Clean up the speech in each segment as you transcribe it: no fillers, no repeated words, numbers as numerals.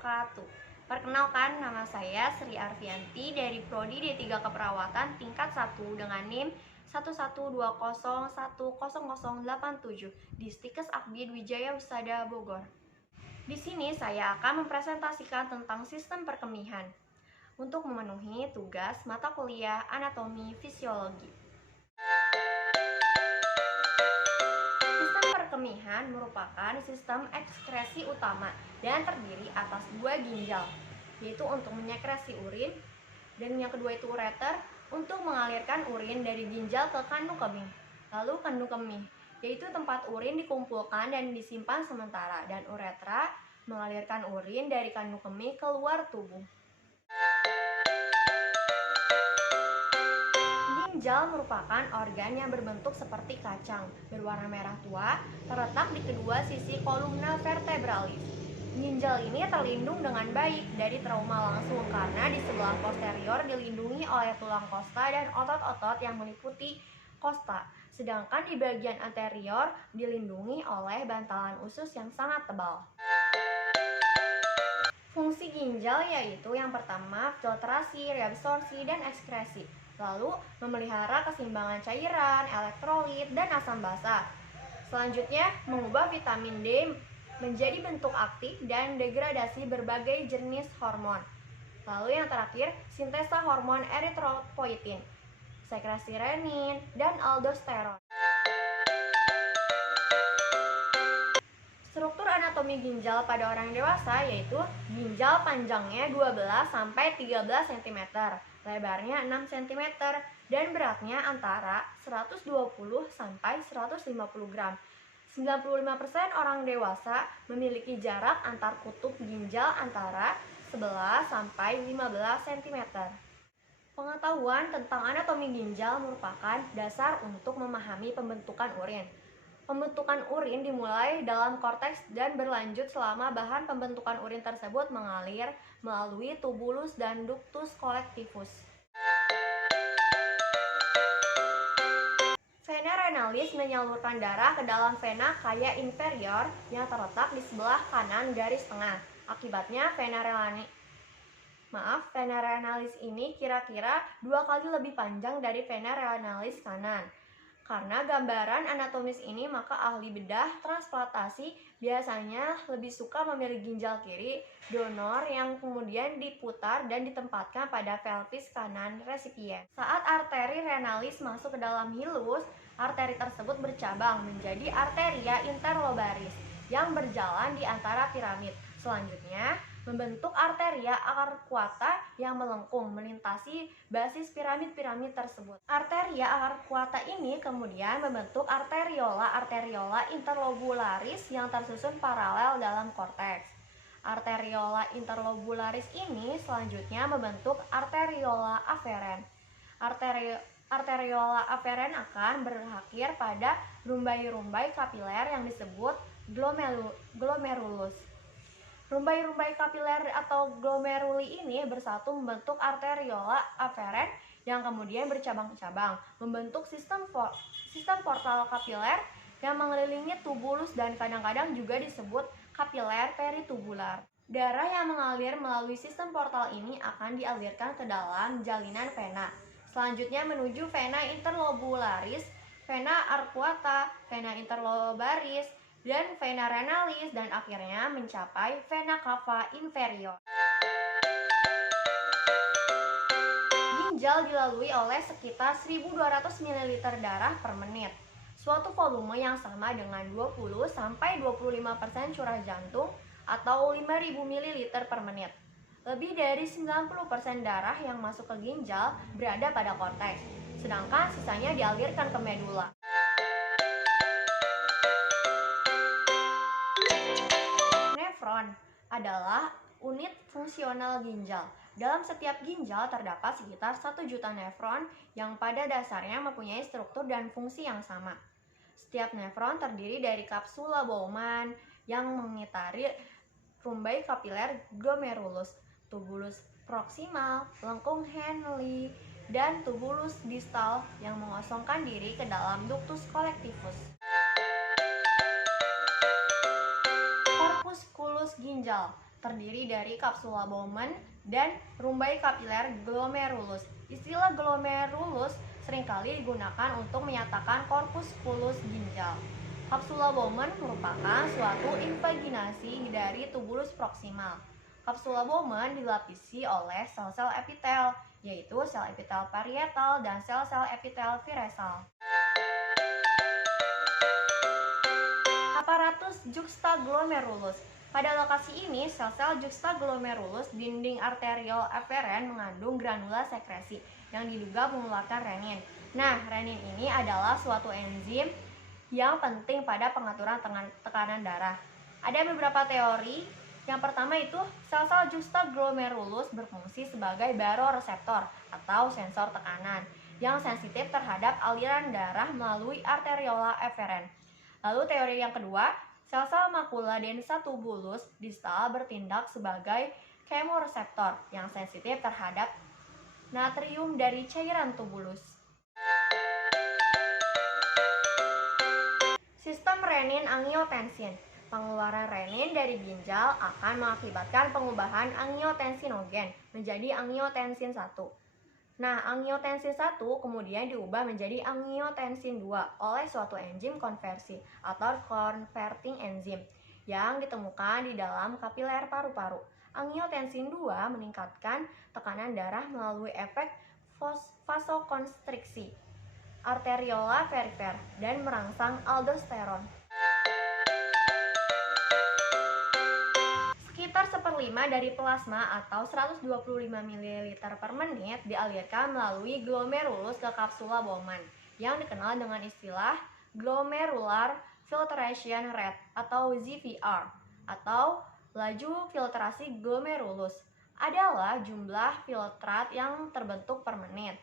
wabarakatuh. Perkenalkan, nama saya Sri Arfianti dari Prodi D3 Keperawatan tingkat 1 dengan NIM 112010087 di Stikes Akbid Wijaya Husada Bogor. Di sini saya akan mempresentasikan tentang sistem perkemihan untuk memenuhi tugas mata kuliah anatomi fisiologi. Perkemihan merupakan sistem ekskresi utama dan terdiri atas dua ginjal, yaitu untuk menyekresi urin, dan yang kedua itu ureter untuk mengalirkan urin dari ginjal ke kandung kemih. Lalu kandung kemih, yaitu tempat urin dikumpulkan dan disimpan sementara, dan uretra mengalirkan urin dari kandung kemih keluar tubuh. Ginjal merupakan organ yang berbentuk seperti kacang, berwarna merah tua, terletak di kedua sisi kolumna vertebralis. Ginjal ini terlindung dengan baik dari trauma langsung karena di sebelah posterior dilindungi oleh tulang kosta dan otot-otot yang meliputi kosta, sedangkan di bagian anterior dilindungi oleh bantalan usus yang sangat tebal. Fungsi ginjal yaitu yang pertama filtrasi, reabsorpsi, dan ekskresi. Lalu memelihara keseimbangan cairan, elektrolit, dan asam basa. Selanjutnya mengubah vitamin D menjadi bentuk aktif dan degradasi berbagai jenis hormon. Lalu yang terakhir sintesa hormon eritropoietin, sekresi renin, dan aldosteron. Struktur anatomi ginjal pada orang dewasa yaitu ginjal panjangnya 12-13 cm, lebarnya 6 cm, dan beratnya antara 120-150 gram. 95% orang dewasa memiliki jarak antar kutub ginjal antara 11-15 cm. Pengetahuan tentang anatomi ginjal merupakan dasar untuk memahami pembentukan urin. Pembentukan urin dimulai dalam korteks dan berlanjut selama bahan pembentukan urin tersebut mengalir melalui tubulus dan ductus collectivus. Vena renalis menyalurkan darah ke dalam vena cava inferior yang terletak di sebelah kanan garis tengah. Akibatnya vena renalis ini kira-kira 2 kali lebih panjang dari vena renalis kanan. Karena gambaran anatomis ini, maka ahli bedah transplantasi biasanya lebih suka memilih ginjal kiri donor yang kemudian diputar dan ditempatkan pada pelvis kanan resipien. Saat arteri renalis masuk ke dalam hilus, arteri tersebut bercabang menjadi arteria interlobaris yang berjalan di antara piramid. Selanjutnya, membentuk arteria arcuata yang melengkung melintasi basis piramid-piramid tersebut. Arteria arcuata ini kemudian membentuk arteriola interlobularis yang tersusun paralel dalam korteks. Arteriola interlobularis ini selanjutnya membentuk arteriola aferen. Arteriola aferen akan berakhir pada rumbai-rumbai kapiler yang disebut glomerulus. Rumbai-rumbai kapiler atau glomeruli ini bersatu membentuk arteriola aferen yang kemudian bercabang-cabang, membentuk sistem portal kapiler yang mengelilingi tubulus dan kadang-kadang juga disebut kapiler peritubular. Darah yang mengalir melalui sistem portal ini akan dialirkan ke dalam jalinan vena. Selanjutnya menuju vena interlobularis, vena arcuata, vena interlobaris, dan vena renalis, dan akhirnya mencapai vena cava inferior. Ginjal dilalui oleh sekitar 1200 ml darah per menit, suatu volume yang sama dengan 20-25% curah jantung atau 5000 ml per menit. Lebih dari 90% darah yang masuk ke ginjal berada pada korteks, sedangkan sisanya dialirkan ke medula. Nefron adalah unit fungsional ginjal. Dalam setiap ginjal terdapat sekitar 1 juta nefron yang pada dasarnya mempunyai struktur dan fungsi yang sama. Setiap nefron terdiri dari kapsula Bowman yang mengitari rumbai kapiler glomerulus, tubulus proksimal, lengkung Henle, dan tubulus distal yang mengosongkan diri ke dalam ductus collectivus. Korpuskulus ginjal terdiri dari kapsula Bowman dan rumbai kapiler glomerulus. Istilah glomerulus seringkali digunakan untuk menyatakan korpus fulus ginjal. Kapsula Bowman merupakan suatu invaginasi dari tubulus proksimal. Kapsula Bowman dilapisi oleh sel-sel epitel, yaitu sel epitel parietal dan sel-sel epitel viresal. Aparatus juxtaglomerulus. Pada lokasi ini, sel-sel juxtaglomerulus dinding arteriol eferen mengandung granula sekresi yang diduga mengeluarkan renin. Nah, renin ini adalah suatu enzim yang penting pada pengaturan tekanan darah. Ada beberapa teori. Yang pertama itu, sel-sel juxtaglomerulus berfungsi sebagai baroreseptor atau sensor tekanan yang sensitif terhadap aliran darah melalui arteriola eferen. Lalu teori yang kedua, sel-sel makula densa tubulus distal bertindak sebagai kemoreseptor yang sensitif terhadap natrium dari cairan tubulus. Sistem renin-angiotensin. Pengeluaran renin dari ginjal akan mengakibatkan pengubahan angiotensinogen menjadi angiotensin 1. Nah, angiotensin 1 kemudian diubah menjadi angiotensin 2 oleh suatu enzim konversi atau converting enzim yang ditemukan di dalam kapiler paru-paru. Angiotensin 2 meningkatkan tekanan darah melalui efek vasokonstriksi arteriola perifer dan merangsang aldosteron. Sekitar 1/5 dari plasma atau 125 ml per menit dialirkan melalui glomerulus ke kapsula Bowman yang dikenal dengan istilah glomerular filtration rate atau ZVR atau laju filtrasi glomerulus adalah jumlah filtrat yang terbentuk per menit.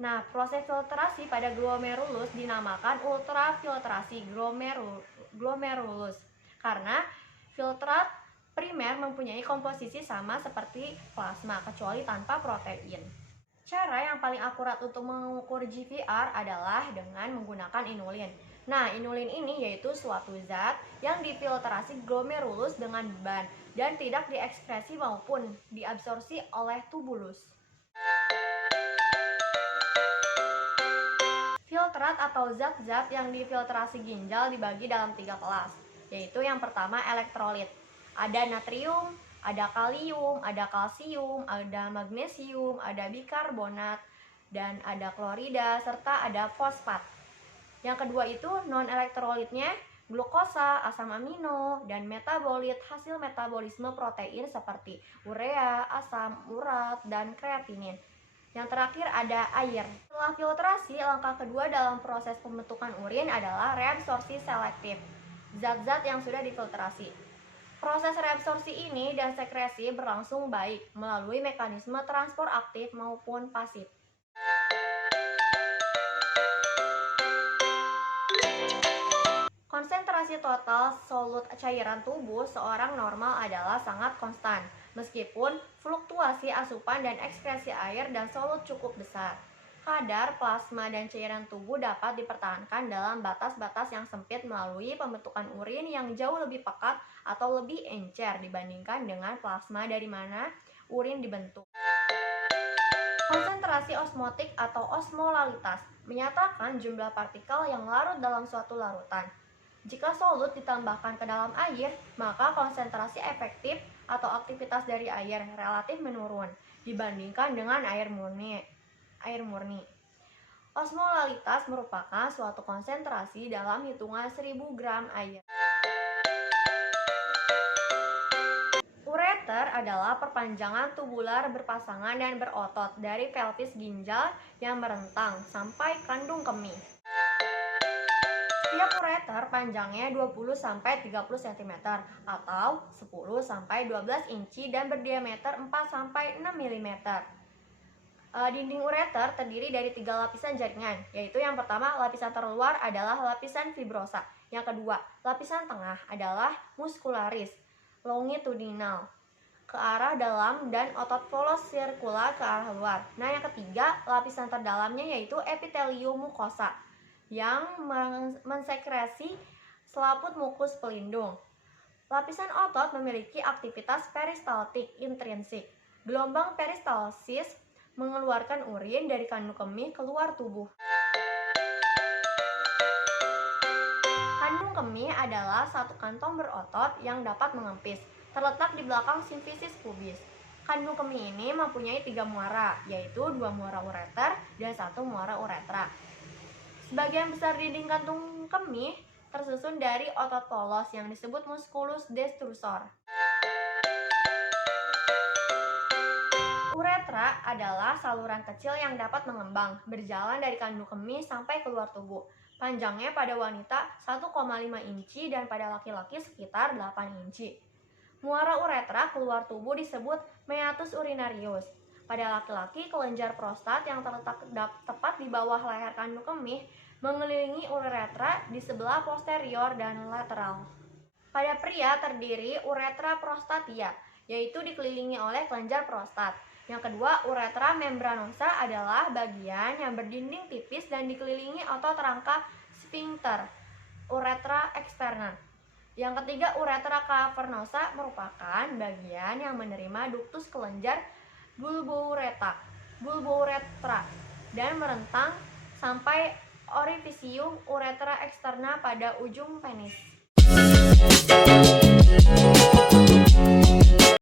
Nah, proses filtrasi pada glomerulus dinamakan ultrafiltrasi glomerulus karena filtrat primer mempunyai komposisi sama seperti plasma kecuali tanpa protein. Cara yang paling akurat untuk mengukur GVR adalah dengan menggunakan inulin. Nah, inulin ini yaitu suatu zat yang difiltrasi glomerulus dengan beban dan tidak diekskresi maupun diabsorpsi oleh tubulus. Filtrat atau zat-zat yang difiltrasi ginjal dibagi dalam 3 kelas, yaitu yang pertama elektrolit. Ada natrium, ada kalium, ada kalsium, ada magnesium, ada bikarbonat, dan ada klorida, serta ada fosfat. Yang kedua itu non-elektrolitnya, glukosa, asam amino, dan metabolit hasil metabolisme protein seperti urea, asam urat, dan kreatinin. Yang terakhir ada air. Setelah filtrasi, langkah kedua dalam proses pembentukan urin adalah reabsorpsi selektif zat-zat yang sudah difiltrasi. Proses reabsorpsi ini dan sekresi berlangsung baik melalui mekanisme transport aktif maupun pasif. Konsentrasi total solut cairan tubuh seorang normal adalah sangat konstan, meskipun fluktuasi asupan dan ekskresi air dan solut cukup besar. Kadar plasma dan cairan tubuh dapat dipertahankan dalam batas-batas yang sempit melalui pembentukan urin yang jauh lebih pekat atau lebih encer dibandingkan dengan plasma dari mana urin dibentuk. Konsentrasi osmotik atau osmolalitas menyatakan jumlah partikel yang larut dalam suatu larutan. Jika solut ditambahkan ke dalam air, maka konsentrasi efektif atau aktivitas dari air relatif menurun dibandingkan dengan air murni. Osmolalitas merupakan suatu konsentrasi dalam hitungan 1000 gram air. Ureter adalah perpanjangan tubular berpasangan dan berotot dari pelvis ginjal yang merentang sampai kandung kemih. Setiap ureter panjangnya 20-30 cm atau 10-12 inci dan berdiameter 4-6 mm. Dinding ureter terdiri dari 3 lapisan jaringan, yaitu yang pertama lapisan terluar adalah lapisan fibrosa, yang kedua lapisan tengah adalah muscularis longitudinal ke arah dalam dan otot polos sirkular ke arah luar. Nah, yang ketiga lapisan terdalamnya yaitu epitelium mukosa yang mensekresi selaput mukus pelindung. Lapisan otot memiliki aktivitas peristaltik intrinsik. Gelombang peristalsis mengeluarkan urin dari kandung kemih keluar tubuh. Kandung kemih adalah satu kantong berotot yang dapat mengempis, terletak di belakang simfisis pubis. Kandung kemih ini mempunyai 3 muara, yaitu 2 muara ureter dan 1 muara uretra. Sebagian besar dinding kantung kemih tersusun dari otot polos yang disebut musculus destrusor. Uretra adalah saluran kecil yang dapat mengembang, berjalan dari kandung kemih sampai keluar tubuh. Panjangnya pada wanita 1,5 inci dan pada laki-laki sekitar 8 inci. Muara uretra keluar tubuh disebut meatus urinarius. Pada laki-laki, kelenjar prostat yang terletak tepat di bawah leher kandung kemih mengelilingi uretra di sebelah posterior dan lateral. Pada pria terdiri uretra prostatia, yaitu dikelilingi oleh kelenjar prostat. Yang kedua, uretra membranosa adalah bagian yang berdinding tipis dan dikelilingi otot rangka sphincter, uretra externa. Yang ketiga, uretra cavernosa merupakan bagian yang menerima duktus kelenjar bulbouretra dan merentang sampai orifisium uretra externa pada ujung penis.